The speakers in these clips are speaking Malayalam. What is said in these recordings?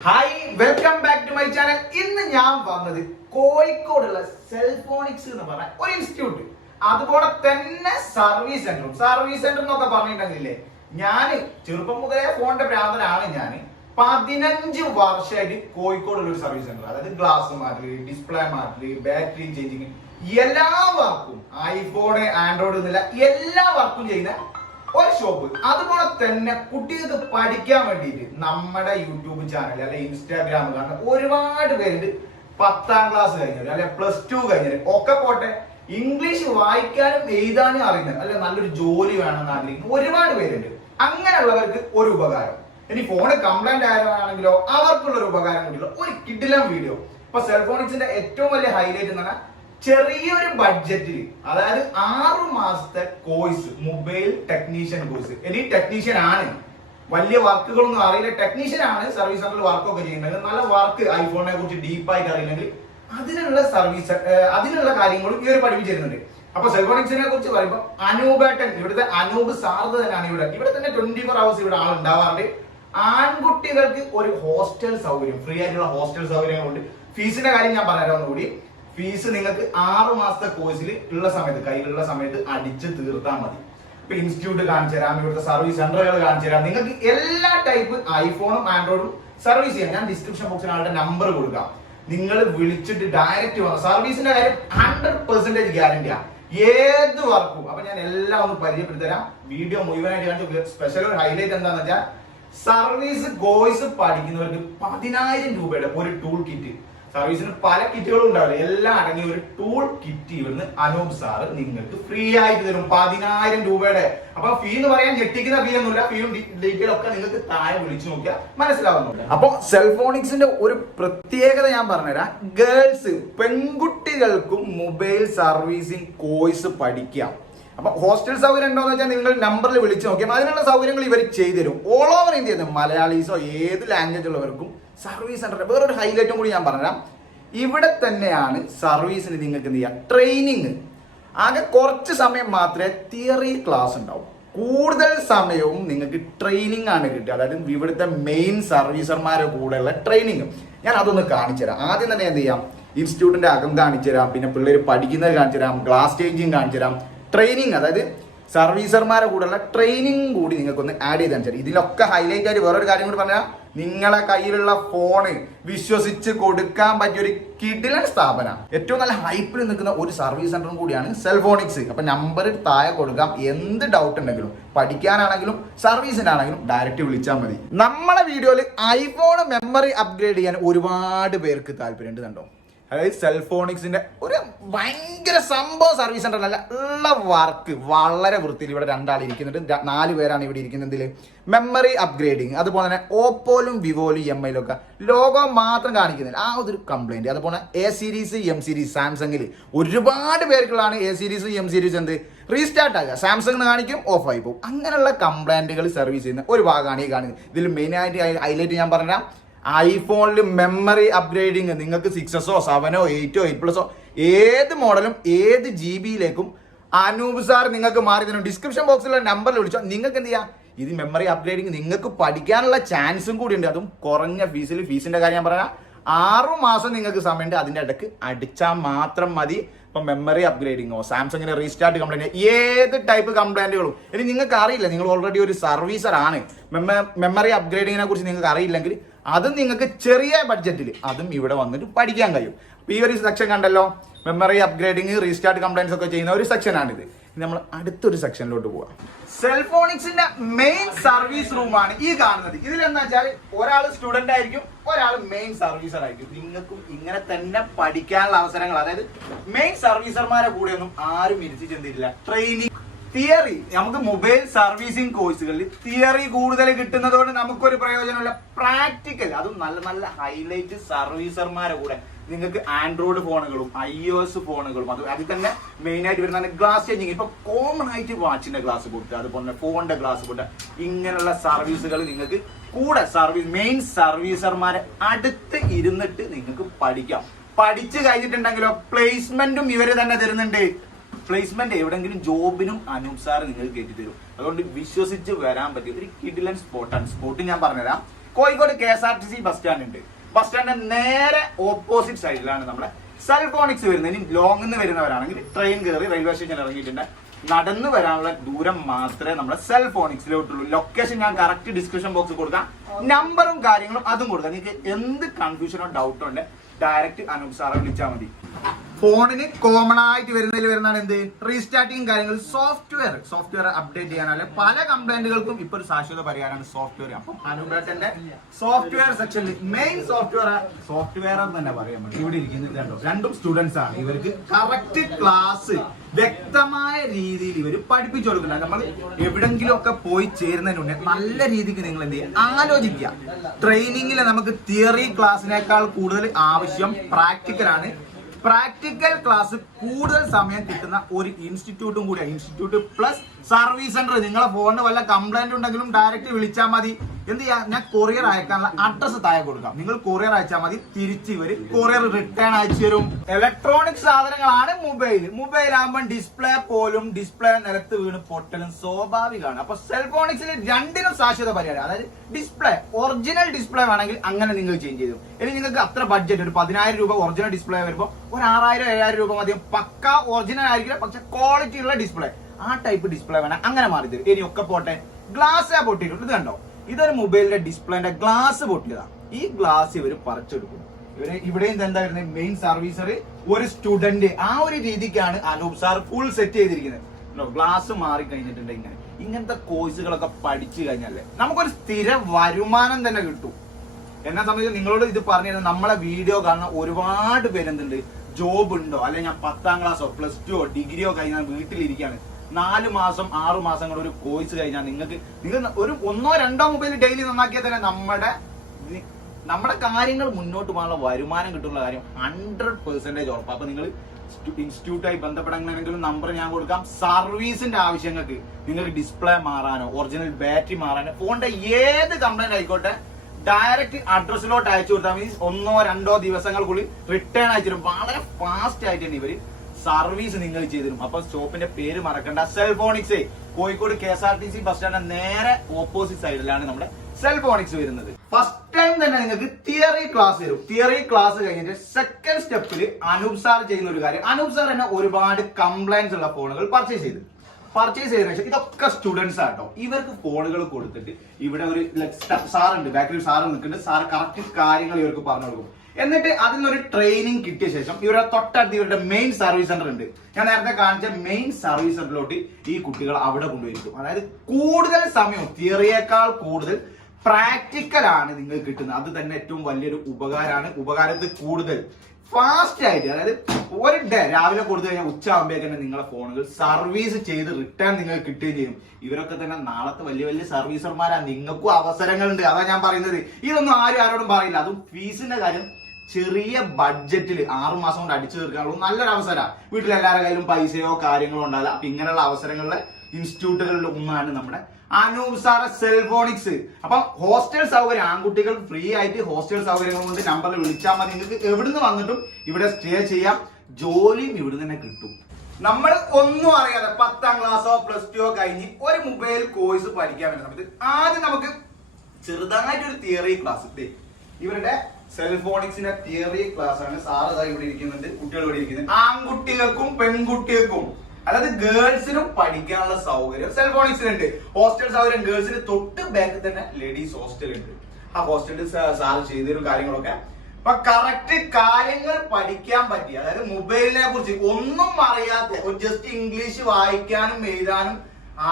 Hi, welcome back to my channel. ഇന്ന് ഞാൻ വന്നത് കോഴിക്കോടുള്ള സെൽഫോണിക്സ് എന്ന് പറഞ്ഞ ഒരു ഇൻസ്റ്റിറ്റ്യൂട്ട്, അതുപോലെ തന്നെ സർവീസ് സെന്റർ എന്നൊക്കെ പറഞ്ഞിട്ടുണ്ടെങ്കിലേ, ഞാൻ ചെറുപ്പം മുതലേ ഫോണിന്റെ ഭ്രാന്തനാണ്. ഞാൻ 15 വർഷമായിട്ട് കോഴിക്കോടുള്ള ഒരു സർവീസ് സെന്റർ, അതായത് ഗ്ലാസ് മാറ്റല്, ഡിസ്പ്ലേ മാറ്റല്, ബാറ്ററി ചേഞ്ചിങ്, എല്ലാ വർക്കും ഐഫോൺ ആൻഡ്രോയിഡ് എന്നില്ല എല്ലാ വർക്കും ചെയ്യുന്ന ഒരു ഷോപ്പ്. അതുപോലെ തന്നെ കുട്ടികൾക്ക് പഠിക്കാൻ വേണ്ടിയിട്ട് നമ്മുടെ യൂട്യൂബ് ചാനൽ അല്ലെ ഇൻസ്റ്റാഗ്രാം കാണുന്ന ഒരുപാട് പേരുണ്ട്. 10ാം ക്ലാസ് കഴിഞ്ഞവര് അല്ലെ +2 കഴിഞ്ഞവര് ഒക്കെ പോട്ടെ, ഇംഗ്ലീഷ് വായിക്കാനും എഴുതാനും അറിയുന്നത് അല്ലെ നല്ലൊരു ജോലി വേണമെന്ന് ആഗ്രഹിക്കുന്ന ഒരുപാട് പേരുണ്ട്. അങ്ങനെയുള്ളവർക്ക് ഒരു ഉപകാരം, ഇനി ഫോണ് കംപ്ലൈന്റ് ആയാലാണെങ്കിലോ അവർക്കുള്ള ഒരു ഉപകാരം കൂടിയുള്ള ഒരു കിടിലൻ വീഡിയോ. ഇപ്പൊ സെൽഫോണിക്സിന്റെ ഏറ്റവും വലിയ ഹൈലൈറ്റ് എന്ന് പറഞ്ഞാൽ ചെറിയൊരു ബഡ്ജറ്റിൽ, അതായത് 6 മാസത്തെ കോഴ്സ്, മൊബൈൽ ടെക്നീഷ്യൻ കോഴ്സ്. ഇനി ടെക്നീഷ്യൻ ആണ്, വലിയ വർക്കുകളൊന്നും അറിയില്ല, ടെക്നീഷ്യൻ ആണ്, സർവീസ് സെന്ററിൽ വർക്കൊക്കെ ചെയ്യുന്നത്, നല്ല വർക്ക് ഐഫോണിനെ കുറിച്ച് ഡീപ്പായിട്ട് അറിയില്ലെങ്കിൽ അതിനുള്ള കാര്യങ്ങളും ഈ ഒരു പഠിപ്പിച്ചിരുന്നുണ്ട്. അപ്പൊ സെൽഫോണിക്സിനെ കുറിച്ച് പറയുമ്പോൾ അനൂപേട്ടൻ, ഇവിടുത്തെ അനൂപ് സാർദ് തന്നെയാണ് ഇവിടെ തന്നെ 24 hours ഇവിടെ ആളുണ്ടാവാറുണ്ട്. ആൺകുട്ടികൾക്ക് ഒരു ഹോസ്റ്റൽ സൗകര്യം, ഫ്രീ ആയിട്ടുള്ള ഹോസ്റ്റൽ സൗകര്യങ്ങളുണ്ട്. ഫീസിന്റെ കാര്യം ഞാൻ പറയാൻ കൂടി, ഫീസ് നിങ്ങൾക്ക് 6 മാസത്തെ കോഴ്സിൽ ഉള്ള സമയത്ത്, കയ്യിലുള്ള സമയത്ത് അടിച്ച് തീർത്താൽ മതി. ഇപ്പൊ ഇൻസ്റ്റിറ്റ്യൂട്ട് കാണിച്ചു തരാം, ഇവിടുത്തെ സർവീസ് സെന്ററുകൾ കാണിച്ചു തരാം, നിങ്ങൾക്ക് എല്ലാ ടൈപ്പ് ഐഫോണും ആൻഡ്രോയിഡും സർവീസ് ചെയ്യാം. ഞാൻ ഡിസ്ക്രിപ്ഷൻ ബോക്സിൽ ആളുടെ നമ്പർ കൊടുക്കാം, നിങ്ങൾ വിളിച്ചിട്ട് ഡയറക്റ്റ് വന്നു. സർവീസിന്റെ കാര്യം 100% ഗ്യാരണ്ടിയാണ്, ഏത് വർക്കും. അപ്പൊ ഞാൻ എല്ലാം ഒന്ന് പരിചയപ്പെടുത്തരാം, വീഡിയോ മുഴുവനായിട്ട് കണ്ട്. സ്പെഷ്യൽ ഒരു ഹൈലൈറ്റ് എന്താണെന്ന് വെച്ചാൽ, സർവീസ് കോഴ്സ് പഠിക്കുന്നവർക്ക് 10,000 രൂപയുടെ ഒരു ടൂൾ കിറ്റ്, സർവീസിന് പല കിറ്റുകളും ഉണ്ടാവില്ല, എല്ലാം അടങ്ങിയ ഒരു ടൂൾ കിറ്റ് ഇവിടുന്ന് അനൂപ് സാറ് നിങ്ങൾക്ക് ഫ്രീ ആയിട്ട് തരും, 10,000 രൂപയുടെ. അപ്പൊ ഫീ എന്ന് പറയാൻ ഞെട്ടിക്കുന്ന ഫീ ഒന്നുമില്ല, ഫീയും ഡീറ്റെയിൽ ഒക്കെ നിങ്ങൾക്ക് താഴെ വിളിച്ചു നോക്കിയാൽ മനസ്സിലാവുന്നുണ്ട്. അപ്പൊ സെൽഫോണിക്സിന്റെ ഒരു പ്രത്യേകത ഞാൻ പറഞ്ഞുതരാം, ഗേൾസ്, പെൺകുട്ടികൾക്കും മൊബൈൽ സർവീസിംഗ് കോഴ്സ് പഠിക്കാം. അപ്പൊ ഹോസ്റ്റൽ സൗകര്യം ഉണ്ടോന്ന് വെച്ചാൽ നിങ്ങൾ നമ്പറിൽ വിളിച്ചു നോക്കിയാൽ അതിനുള്ള സൗകര്യങ്ങൾ ഇവർ ചെയ്തു തരും. ഓൾ ഓവർ ഇന്ത്യയിൽ മലയാളീസോ ഏത് ലാംഗ്വേജ് ഉള്ളവർക്കും സർവീസ് സെന്റർ. വേറൊരു ഹൈലൈറ്റും കൂടി ഞാൻ പറഞ്ഞുതരാം, ഇവിടെ തന്നെയാണ് സർവീസിന് നിങ്ങൾക്ക് എന്ത് ചെയ്യാം, ട്രെയിനിങ്. ആകെ കുറച്ച് സമയം മാത്രമേ തിയറി ക്ലാസ് ഉണ്ടാവും, കൂടുതൽ സമയവും നിങ്ങൾക്ക് ട്രെയിനിങ് ആണ് കിട്ടുക. അതായത് ഇവിടുത്തെ മെയിൻ സർവീസർമാരെ കൂടെയുള്ള ട്രെയിനിങ്. ഞാൻ അതൊന്ന് കാണിച്ചു തരാം. ആദ്യം തന്നെ എന്ത് ചെയ്യാം, ഇൻസ്റ്റിറ്റ്യൂട്ടിന്റെ അകം കാണിച്ചു തരാം, പിന്നെ പിള്ളേർ പഠിക്കുന്നത് കാണിച്ചു തരാം, ഗ്ലാസ് ചേഞ്ചിങ് കാണിച്ചു തരാം, ട്രെയിനിങ്, അതായത് സർവീസർമാരെ കൂടെയുള്ള ട്രെയിനിങ് കൂടി നിങ്ങൾക്കൊന്ന് ആഡ് ചെയ്ത് കാണിച്ചു തരാം. ഇതിലൊക്കെ ഹൈലൈറ്റ് ആയിട്ട് വേറൊരു കാര്യം കൂടി പറഞ്ഞാൽ, നിങ്ങളെ കയ്യിലുള്ള ഫോണ് വിശ്വസിച്ച് കൊടുക്കാൻ പറ്റിയ ഒരു കിടിലൻ സ്ഥാപനം, ഏറ്റവും നല്ല ഹൈപ്പിൽ നിൽക്കുന്ന ഒരു സർവീസ് സെന്ററും കൂടിയാണ് സെൽഫോണിക്സ്. അപ്പൊ നമ്പർ താഴെ കൊടുക്കാം, എന്ത് ഡൗട്ട് ഉണ്ടെങ്കിലും, പഠിക്കാനാണെങ്കിലും സർവീസിനാണെങ്കിലും ഡയറക്റ്റ് വിളിച്ചാൽ മതി. നമ്മളെ വീഡിയോയിൽ ഐഫോൺ മെമ്മറി അപ്ഗ്രേഡ് ചെയ്യാൻ ഒരുപാട് പേർക്ക് താല്പര്യമുണ്ട് കണ്ടോ. അതായത് സെൽഫോണിക്സിന്റെ ഒരു ഭയങ്കര സംഭവ സർവീസ് സെന്റർ അല്ല, ഉള്ള വർക്ക് വളരെ വൃത്തിയിൽ. ഇവിടെ 2 ആൾ ഇരിക്കുന്നുണ്ട്, 4 പേരാണ് ഇവിടെ ഇരിക്കുന്നതിൽ. മെമ്മറി അപ്ഗ്രേഡിങ്, അതുപോലെ തന്നെ ഓപ്പോയിലും വിവോയിലും MIയിലും ഒക്കെ ലോഗോ മാത്രം കാണിക്കുന്നില്ല, ആ ഒരു കംപ്ലൈന്റ്. അതുപോലെ A സീരീസ് M സീരീസ് സാംസങ്ങിൽ ഒരുപാട് പേർക്കുള്ളതാണ്. A സീരീസ് M സീരീസ് എന്ത് റീസ്റ്റാർട്ട് ആകുക, സാംസങ് കാണിക്കും, ഓഫ് ആയി പോകും. അങ്ങനെയുള്ള കംപ്ലൈന്റുകൾ സർവീസ് ചെയ്യുന്ന ഒരു ഭാഗമാണ് ഈ കാണുന്നത്. ഇതിൽ മെയിനായിട്ട് ഹൈലൈറ്റ് ഞാൻ പറഞ്ഞാൽ, ഐഫോണിൽ മെമ്മറി അപ്ഗ്രേഡിങ് നിങ്ങൾക്ക് 6s 7 8 8+ ഏത് മോഡലും ഏത് GB അനൂപ് സാർ നിങ്ങൾക്ക് മാറി തരും. ഡിസ്ക്രിപ്ഷൻ ബോക്സിലുള്ള നമ്പറിൽ വിളിച്ചോ, നിങ്ങൾക്ക് എന്ത് ചെയ്യാം, ഇത് മെമ്മറി അപ്ഗ്രേഡിങ് നിങ്ങൾക്ക് പഠിക്കാനുള്ള ചാൻസും കൂടി ഉണ്ട്, അതും കുറഞ്ഞ ഫീസിൽ. ഫീസിന്റെ കാര്യം ഞാൻ പറഞ്ഞാൽ 6 മാസം നിങ്ങൾക്ക് സമയമുണ്ട്, അതിന്റെ ഇടയ്ക്ക് അടിച്ചാൽ മാത്രം മതി. ഇപ്പൊ മെമ്മറി അപ്ഗ്രേഡിങ്ങോ, സാംസങ്ങിന്റെ റീസ്റ്റാർട്ട് കംപ്ലൈന്റ്, ഏത് ടൈപ്പ് കംപ്ലൈന്റുകളും. ഇനി നിങ്ങൾക്ക് അറിയില്ല, നിങ്ങൾ ഓൾറെഡി ഒരു സർവീസർ ആണ്, മെമ്മറി അപ്ഗ്രേഡിങ്ങിനെ കുറിച്ച് നിങ്ങൾക്ക് അറിയില്ലെങ്കിൽ അതും നിങ്ങൾക്ക് ചെറിയ ബഡ്ജറ്റിൽ അതും ഇവിടെ വന്നിട്ട് പഠിക്കാൻ കഴിയും. അപ്പൊ ഈ ഒരു സെക്ഷൻ കണ്ടല്ലോ, മെമ്മറി അപ്ഗ്രേഡിങ്, റീസ്റ്റാർട്ട് കംപ്ലൈൻസ് ഒക്കെ ചെയ്യുന്ന ഒരു സെക്ഷനാണിത്. നമ്മൾ അടുത്തൊരു സെക്ഷനിലോട്ട് പോവാം. സെൽഫോണിക്സിന്റെ മെയിൻ സർവീസ് റൂമാണ് ഈ കാണുന്നത്. ഇതിലെന്താ വെച്ചാൽ, ഒരാൾ സ്റ്റുഡന്റ് ആയിരിക്കും, ഒരാൾ മെയിൻ സർവീസർ ആയിരിക്കും. നിങ്ങൾക്കും ഇങ്ങനെ തന്നെ പഠിക്കാനുള്ള അവസരങ്ങൾ, അതായത് മെയിൻ സർവീസർമാരെ കൂടെ ഒന്നും ആരും ഇരുത്തി ചെന്നിട്ടില്ല. ട്രെയിനിങ്, തിയറി, നമുക്ക് മൊബൈൽ സർവീസിംഗ് കോഴ്സുകളിൽ തിയറി കൂടുതൽ കിട്ടുന്നതുകൊണ്ട് നമുക്കൊരു പ്രയോജനമില്ല. പ്രാക്ടിക്കൽ, അതും നല്ല നല്ല ഹൈലൈറ്റ് സർവീസർമാരെ കൂടെ നിങ്ങൾക്ക് ആൻഡ്രോയിഡ് ഫോണുകളും iOS ഫോണുകളും, അതിൽ തന്നെ മെയിൻ ആയിട്ട് വരുന്ന ഗ്ലാസ് ചേഞ്ചിങ്. ഇപ്പൊ കോമൺ ആയിട്ട് വാച്ചിന്റെ ഗ്ലാസ് പൊട്ടുക, അതുപോലെ ഫോണിന്റെ ഗ്ലാസ് പൊട്ടുക, ഇങ്ങനെയുള്ള സർവീസുകൾ നിങ്ങൾക്ക് കൂടെ മെയിൻ സർവീസർമാരെ അടുത്ത് ഇരുന്നിട്ട് നിങ്ങൾക്ക് പഠിക്കാം. പഠിച്ചു കഴിഞ്ഞിട്ടുണ്ടെങ്കിലോ പ്ലേസ്മെന്റും ഇവര് തന്നെ തരുന്നുണ്ട്. പ്ലേസ്മെന്റ് എവിടെങ്കിലും ജോബിനും അനൂപ് സാർ നിങ്ങൾക്ക് കയറ്റി തരും. അതുകൊണ്ട് വിശ്വസിച്ച് വരാൻ പറ്റിയ ഒരു കിടിലൻ സ്പോട്ടാണ്. സ്പോട്ട് ഞാൻ പറഞ്ഞുതരാം, കോഴിക്കോട് KSRTC ബസ് സ്റ്റാൻഡ് ഉണ്ട്. ബസ് സ്റ്റാൻഡിന്റെ നേരെ ഓപ്പോസിറ്റ് സൈഡിലാണ് നമ്മുടെ സെൽഫോണിക്സ് വരുന്നത്. ഇനി ലോങ് നിന്ന് വരുന്നവരാണെങ്കിൽ ട്രെയിൻ കയറി റെയിൽവേ സ്റ്റേഷൻ ഇറങ്ങിയിട്ടുണ്ട്. നടന്നു വരാനുള്ള ദൂരം മാത്രമേ നമ്മുടെ സെൽഫോണിക്സിലോട്ടുള്ളൂ. ലൊക്കേഷൻ ഞാൻ കറക്റ്റ് ഡിസ്ക്രിപ്ഷൻ ബോക്സിൽ കൊടുക്കാം. നമ്പറും കാര്യങ്ങളും അതും കൊടുക്കാം. നിങ്ങൾക്ക് എന്ത് കൺഫ്യൂഷനോ ഡൗട്ടോ ഉണ്ട് ഡയറക്റ്റ് അനൂപ് സാറെ വിളിച്ചാൽ മതി. ഫോണിന് കോമൺ ആയിട്ട് വരുന്നതാണ് എന്ത് റീസ്റ്റാർട്ടിങ് കാര്യങ്ങൾ, സോഫ്റ്റ്വെയർ അപ്ഡേറ്റ് ചെയ്യാനല്ല പല കംപ്ലൈന്റുകൾക്കും ഇപ്പൊ ഒരു ശാശ്വത പരിഹാരമാണ് സോഫ്റ്റ്വെയർ. അപ്പം അനൂപേട്ടന്റെ സോഫ്റ്റ്വെയർ സെക്ഷനിൽ മെയിൻ സോഫ്റ്റ്വെയർ തന്നെ പറയാൻ പറ്റും. ഇവിടെ ഇരിക്കുന്നത് രണ്ടും സ്റ്റുഡൻസ് ആണ്. ഇവർക്ക് കറക്റ്റ് ക്ലാസ് വ്യക്തമായ രീതിയിൽ ഇവർ പഠിപ്പിച്ചു കൊടുക്കുന്നത്. നമ്മൾ എവിടെങ്കിലും ഒക്കെ പോയി ചേരുന്നതിന് മുന്നേ നല്ല രീതിക്ക് നിങ്ങൾ എന്ത് ചെയ്യുക, ആലോചിക്കുക. ട്രെയിനിങ്ങിൽ നമുക്ക് തിയറി ക്ലാസ്സിനേക്കാൾ കൂടുതൽ ആവശ്യം പ്രാക്ടിക്കലാണ്. പ്രാക്ടിക്കൽ ക്ലാസ് കൂടുതൽ സമയം കിട്ടുന്ന ഒരു ഇൻസ്റ്റിറ്റ്യൂട്ടും കൂടിയാണ്. Institute plus service centre. നിങ്ങളെ ഫോണിന് വല്ല കംപ്ലൈന്റ് ഉണ്ടെങ്കിലും ഡയറക്റ്റ് വിളിച്ചാൽ മതി. എന്ത് ചെയ്യാം, ഞാൻ കൊറിയർ അയക്കാനുള്ള അഡ്രസ് താഴെ കൊടുക്കാം. നിങ്ങൾ കൊറിയർ അയച്ചാൽ മതി, തിരിച്ച് ഇവര് കൊറിയർ റിട്ടേൺ അയച്ചു തരും. ഇലക്ട്രോണിക് സാധനങ്ങളാണ് മൊബൈൽ ആകുമ്പോൾ ഡിസ്പ്ലേ നിലത്ത് വീണ് പൊട്ടലും സ്വാഭാവികമാണ്. അപ്പൊ സെൽഫോണിക്സിൽ രണ്ടിനും ശാശ്വത പരിഹാരം. അതായത് ഡിസ്പ്ലേ ഒറിജിനൽ ഡിസ്പ്ലേ വേണമെങ്കിൽ അങ്ങനെ നിങ്ങൾ ചേഞ്ച് ചെയ്തു. ഇനി നിങ്ങൾക്ക് അത്ര ബഡ്ജറ്റ് ഒരു 10,000 രൂപ ഒറിജിനൽ ഡിസ്പ്ലേ വരുമ്പോൾ ഒരു 6,000-7,000 രൂപ മതിയും. പക്ക ഒറിജിനൽ ആയിരിക്കില്ല, പക്ഷെ ക്വാളിറ്റി ഉള്ള ഡിസ്പ്ലേ, ആ ടൈപ്പ് ഡിസ്പ്ലേ വേണം, അങ്ങനെ മാറി തരും. ഇനി ഒക്കെ പോട്ടെ, ഗ്ലാസ് പൊട്ടിയിട്ടുണ്ട്. ഇത് കണ്ടോ, ഇതൊരു മൊബൈലിന്റെ ഡിസ്പ്ലേന്റെ ഗ്ലാസ് പൊട്ടിയതാണ്. ഈ ഗ്ലാസ് ഇവർ പറിച്ചെടുക്കും. ഇവിടെയും എന്താ വരുന്നത്, മെയിൻ സർവീസർ, ഒരു സ്റ്റുഡന്റ്, ആ ഒരു രീതിക്കാണ് അനൂപ് സാർ ഫുൾ സെറ്റ് ചെയ്തിരിക്കുന്നത്. ഗ്ലാസ് മാറി കഴിഞ്ഞിട്ടുണ്ട്. ഇങ്ങനത്തെ കോഴ്സുകളൊക്കെ പഠിച്ചു കഴിഞ്ഞാലേ നമുക്കൊരു സ്ഥിര വരുമാനം തന്നെ കിട്ടും. എന്നെ സംബന്ധിച്ച് നിങ്ങളോട് ഇത് പറഞ്ഞു, നമ്മളെ വീഡിയോ കാണുന്ന ഒരുപാട് പേരെന്തുണ്ട്, ജോബ് ഉണ്ടോ, അല്ലെങ്കിൽ ഞാൻ 10ാം ക്ലാസ്സോ +2 ഡിഗ്രിയോ കഴിഞ്ഞാൽ വീട്ടിലിരിക്കുകയാണ്. 4 മാസം 6 മാസം കൂടെ ഒരു കോഴ്സ് കഴിഞ്ഞാൽ നിങ്ങൾ ഒരു 1-2 മൊബൈൽ ഡെയിലി നന്നാക്കിയാൽ തന്നെ നമ്മുടെ കാര്യങ്ങൾ മുന്നോട്ട് പോകാനുള്ള വരുമാനം കിട്ടുന്ന കാര്യം 100% ഉറപ്പാണ്. അപ്പൊ നിങ്ങൾ ഇൻസ്റ്റിറ്റ്യൂട്ടായി ബന്ധപ്പെടണമെങ്കിലും നമ്പർ ഞാൻ കൊടുക്കാം. സർവീസിന്റെ ആവശ്യങ്ങൾക്ക്, നിങ്ങൾക്ക് ഡിസ്പ്ലേ മാറാനോ ഒറിജിനൽ ബാറ്ററി മാറാനോ ഫോണിന്റെ ഏത് കംപ്ലൈന്റ് ആയിക്കോട്ടെ ഡയറക്റ്റ് അഡ്രസ്സിലോട്ട് അയച്ചു കൊടുത്താൽ മതി. 1-2 ദിവസങ്ങൾക്കുള്ളിൽ റിട്ടേൺ അയച്ചിരും. വളരെ ഫാസ്റ്റ് ആയിട്ട് തന്നെ ഇവര് സർവീസ് നിങ്ങൾ ചെയ്തിരും. അപ്പൊ ഷോപ്പിന്റെ പേര് മറക്കണ്ട, സെൽഫോണിക്സ്. കോഴിക്കോട് KSRTC ബസ് സ്റ്റാൻഡിന്റെ നേരെ ഓപ്പോസിറ്റ് സൈഡിലാണ് നമ്മുടെ സെൽഫോണിക്സ് വരുന്നത്. ഫസ്റ്റ് ടൈം തന്നെ നിങ്ങൾക്ക് തിയറി ക്ലാസ് തരും. തിയറി ക്ലാസ് കഴിഞ്ഞിട്ട് സെക്കൻഡ് സ്റ്റെപ്പിൽ അനൂപ് സാർ ചെയ്യുന്ന ഒരു കാര്യം, അനൂപ് സാർ തന്നെ ഒരുപാട് കംപ്ലൈന്റ്സ് ഉള്ള ഫോണുകൾ പർച്ചേസ് ചെയ്തതിനു ശേഷം ഇതൊക്കെ സ്റ്റുഡൻസ് ആട്ടോ, ഇവർക്ക് ഫോണുകൾ കൊടുത്തിട്ട് ഇവിടെ ഒരു സാറുണ്ട്, ബാക്കിൽ സാറ് നിൽക്കുന്നുണ്ട്. സാർ കറക്റ്റ് കാര്യങ്ങൾ ഇവർക്ക് പറഞ്ഞു കൊടുക്കും. എന്നിട്ട് അതിനൊരു ട്രെയിനിങ് കിട്ടിയ ശേഷം ഇവരുടെ തൊട്ടടുത്ത് ഇവരുടെ മെയിൻ സർവീസ് സെന്റർ ഉണ്ട്. ഞാൻ നേരത്തെ കാണിച്ച മെയിൻ സർവീസ് സെന്ററിലോട്ട് ഈ കുട്ടികൾ അവിടെ കൊണ്ടുപോയിരിക്കും. അതായത് കൂടുതൽ സമയം തിയറിയേക്കാൾ കൂടുതൽ പ്രാക്ടിക്കൽ ആണ് നിങ്ങൾക്ക് കിട്ടുന്നത്. അത് തന്നെ ഏറ്റവും വലിയൊരു ഉപകാരമാണ്. ഉപകാരത്തിൽ കൂടുതൽ ഫാസ്റ്റ് ആയിട്ട്, അതായത് ഒരു ഡേ രാവിലെ കൊടുത്തു കഴിഞ്ഞാൽ ഉച്ചയാകുമ്പോഴേക്ക് തന്നെ നിങ്ങളെ ഫോണുകൾ സർവീസ് ചെയ്ത് റിട്ടേൺ നിങ്ങൾക്ക് കിട്ടുകയും ചെയ്യും. ഇവരൊക്കെ തന്നെ നാളത്തെ വലിയ സർവീസർമാരാണ്. നിങ്ങൾക്കും അവസരങ്ങളുണ്ട്. അതാ ഞാൻ പറയുന്നത്. ഇതൊന്നും ആരോടും പറയില്ല. അതും ഫീസിന്റെ കാര്യം ചെറിയ ബഡ്ജറ്റിൽ 6 മാസം കൊണ്ട് അടിച്ചു തീർക്കാനുള്ള നല്ലൊരു അവസരമാണ്. വീട്ടിലെല്ലാവരുടെ കയ്യിലും പൈസയോ കാര്യങ്ങളോ ഉണ്ടാവില്ല. അപ്പൊ ഇങ്ങനെയുള്ള അവസരങ്ങളിലെ ഇൻസ്റ്റിറ്റ്യൂട്ടുകളിൽ ഒന്നാണ് നമ്മുടെ അനൂപ് സാറെ സെൽഫോണിക്സ്. അപ്പൊ ഹോസ്റ്റൽ സൗകര്യം, ആൺകുട്ടികൾക്ക് ഫ്രീ ആയിട്ട് ഹോസ്റ്റൽ സൗകര്യങ്ങൾ കൊണ്ട് നമ്പറിൽ വിളിച്ചാൽ മതി. നിങ്ങൾക്ക് എവിടുന്ന് വന്നിട്ടും ഇവിടെ സ്റ്റേ ചെയ്യാം. ജോലിയും ഇവിടുന്ന് തന്നെ കിട്ടും. നമ്മൾ ഒന്നും അറിയാതെ 10ാം ക്ലാസ്സോ +2 കഴിഞ്ഞ് ഒരു മൊബൈൽ കോഴ്സ് പഠിക്കാൻ വേണ്ട സമയത്ത് ആദ്യം നമുക്ക് ചെറുതായിട്ടൊരു തിയറി ക്ലാസ്, ഇവരുടെ സെൽഫോണിക്സിന്റെ തിയറി ക്ലാസ് ആണ്. സാറ് ഇവിടെ ഇരിക്കുന്നുണ്ട്, കുട്ടികൾ ഇവിടെ ഇരിക്കുന്നുണ്ട്. ആൺകുട്ടികൾക്കും പെൺകുട്ടികൾക്കും, അതായത് ഗേൾസിനും പഠിക്കാനുള്ള സൗകര്യം സെൽഫോണിക്സിലുണ്ട്. ഹോസ്റ്റൽ സൗകര്യം ഗേൾസിന് തൊട്ട് ബാക്കിൽ തന്നെ ലേഡീസ് ഹോസ്റ്റൽ ഉണ്ട്. ആ ഹോസ്റ്റലിൽ സാറ് ചെയ്തൊരു കാര്യങ്ങളൊക്കെ അപ്പൊ കറക്റ്റ് കാര്യങ്ങൾ പഠിക്കാൻ പറ്റി. അതായത് മൊബൈലിനെ കുറിച്ച് ഒന്നും അറിയാത്ത, ഒരു ജസ്റ്റ് ഇംഗ്ലീഷ് വായിക്കാനും എഴുതാനും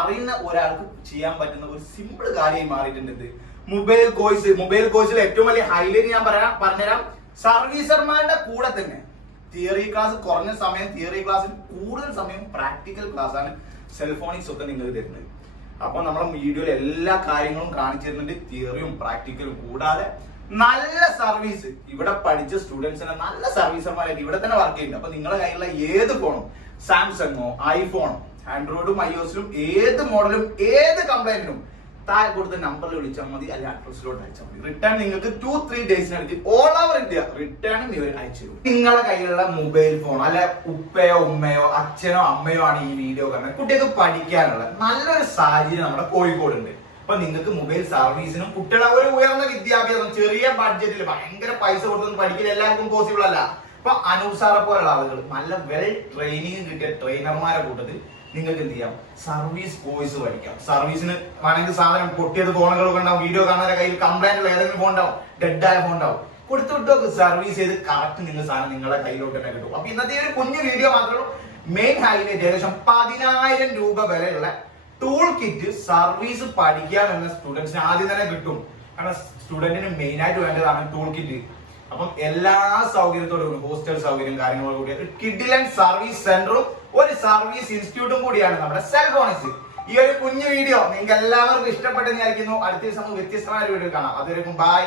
അറിയുന്ന ഒരാൾക്ക് ചെയ്യാൻ പറ്റുന്ന ഒരു സിമ്പിൾ കാര്യമായി മാറിയിട്ടുണ്ട് മൊബൈൽ കോഴ്സിൽ ഏറ്റവും വലിയ ഹൈലൈറ്റ് ഞാൻ പറഞ്ഞുതരാം. സർവീസർമാരുടെ കൂടെ തന്നെ തിയറി ക്ലാസ് കുറഞ്ഞ സമയം, തിയറി ക്ലാസ്സിൽ കൂടുതൽ സമയം പ്രാക്ടിക്കൽ ക്ലാസ് ആണ് സെൽഫോണിക്സ് ഒക്കെ നിങ്ങൾ തരുന്നത്. അപ്പൊ നമ്മളെ വീഡിയോയിൽ എല്ലാ കാര്യങ്ങളും കാണിച്ചു തരുന്നുണ്ട്, തിയറിയും പ്രാക്ടിക്കലും കൂടാതെ നല്ല സർവീസ്. ഇവിടെ പഠിച്ച സ്റ്റുഡൻസിനെ നല്ല സർവീസർമാരായിട്ട് ഇവിടെ തന്നെ വർക്ക് ചെയ്യുന്നുണ്ട്. അപ്പൊ നിങ്ങളുടെ കയ്യിലുള്ള ഏത് ഫോണും, സാംസങ്ങോ ഐഫോണോ ആൻഡ്രോയിഡും iOS-ലും ഏത് മോഡലും ഏത് കംപ്ലൈന്റിനും താഴെ കൊടുത്ത നമ്പറിൽ വിളിച്ചാൽ മതി, അല്ലെങ്കിൽ അഡ്രസ്സിലോട്ട് അയച്ചാൽ മതി. റിട്ടേൺ നിങ്ങൾക്ക് 2-3 ഡേയ്സിനടുത്ത് ഓൾ ഓവർ ഇന്ത്യ റിട്ടേണും ഇവർ അയച്ചു തരും. നിങ്ങളുടെ കയ്യിലുള്ള മൊബൈൽ ഫോൺ, അല്ലെ ഉപ്പയോ ഉമ്മയോ അച്ഛനോ അമ്മയോ ആണ് ഈ വീഡിയോ കാണുന്നത്, കുട്ടികൾക്ക് പഠിക്കാനുള്ള നല്ലൊരു സാഹചര്യം നമ്മുടെ കോഴിക്കോട് ഉണ്ട്. അപ്പൊ നിങ്ങൾക്ക് മൊബൈൽ സർവീസിനും കുട്ടികളെ ഒരു ഉയർന്ന വിദ്യാഭ്യാസം ചെറിയ ബഡ്ജറ്റിൽ ഭയങ്കര പൈസ കൊടുത്തൊന്നും പഠിക്കൽ എല്ലാവർക്കും പോസിബിൾ അല്ല. അപ്പൊ അനൂപ് സാറെ പോലുള്ള ആളുകൾ നല്ല വെൽ ട്രെയിനിങ് കിട്ടിയ ട്രെയിനർമാരെ കൂട്ടത്തിൽ നിങ്ങൾക്ക് എന്ത് ചെയ്യാം, സർവീസ് കോഴ്സ് പഠിക്കാം. സർവീസിന് വേണമെങ്കിൽ സാധനം പൊട്ടിയത് ഫോണുകളൊക്കെ ഉണ്ടാവും, വീഡിയോ കാണാൻ കയ്യിൽ കംപ്ലൈന്റ് ഉള്ള ഏതെങ്കിലും ഫോൺ ഉണ്ടാവും, ഡെഡ് ആയ ഫോൺ ഉണ്ടാവും, കൊടുത്തുവിട്ടൊക്കെ സർവീസ് ചെയ്ത് കറക്റ്റ് നിങ്ങൾ സാധനം നിങ്ങളുടെ കയ്യിലോട്ട് തന്നെ കിട്ടും. അപ്പൊ ഇന്നത്തെ ഒരു കുഞ്ഞു വീഡിയോ മാത്രമേ ഉള്ളൂ. മെയിൻ ഹൈലൈറ്റ് ഏകദേശം 10,000 രൂപ വിലയുള്ള ടൂൾ കിറ്റ് സർവീസ് പഠിക്കാൻ എന്ന സ്റ്റുഡൻസിന് ആദ്യം തന്നെ കിട്ടും. കാരണം സ്റ്റുഡന്റിന് മെയിൻ ആയിട്ട് വേണ്ടതാണ് ടൂൾ കിറ്റ്. അപ്പം എല്ലാ സൗകര്യത്തോടും ഹോസ്റ്റൽ സൗകര്യം കാര്യങ്ങളോട് കൂടി കിഡിലൻ സർവീസ് സെന്ററും ഒരു സർവീസ് ഇൻസ്റ്റിറ്റ്യൂട്ടും കൂടിയാണ് നമ്മുടെ സെൽഫോണിക്സ്. ഈ ഒരു കുഞ്ഞു വീഡിയോ നിങ്ങൾക്ക് എല്ലാവർക്കും ഇഷ്ടപ്പെട്ടെന്ന് വിചാരിക്കുന്നു. അടുത്ത ദിവസം വ്യത്യസ്തമായ വീഡിയോ കാണാം. അതുവരെയും ബൈ.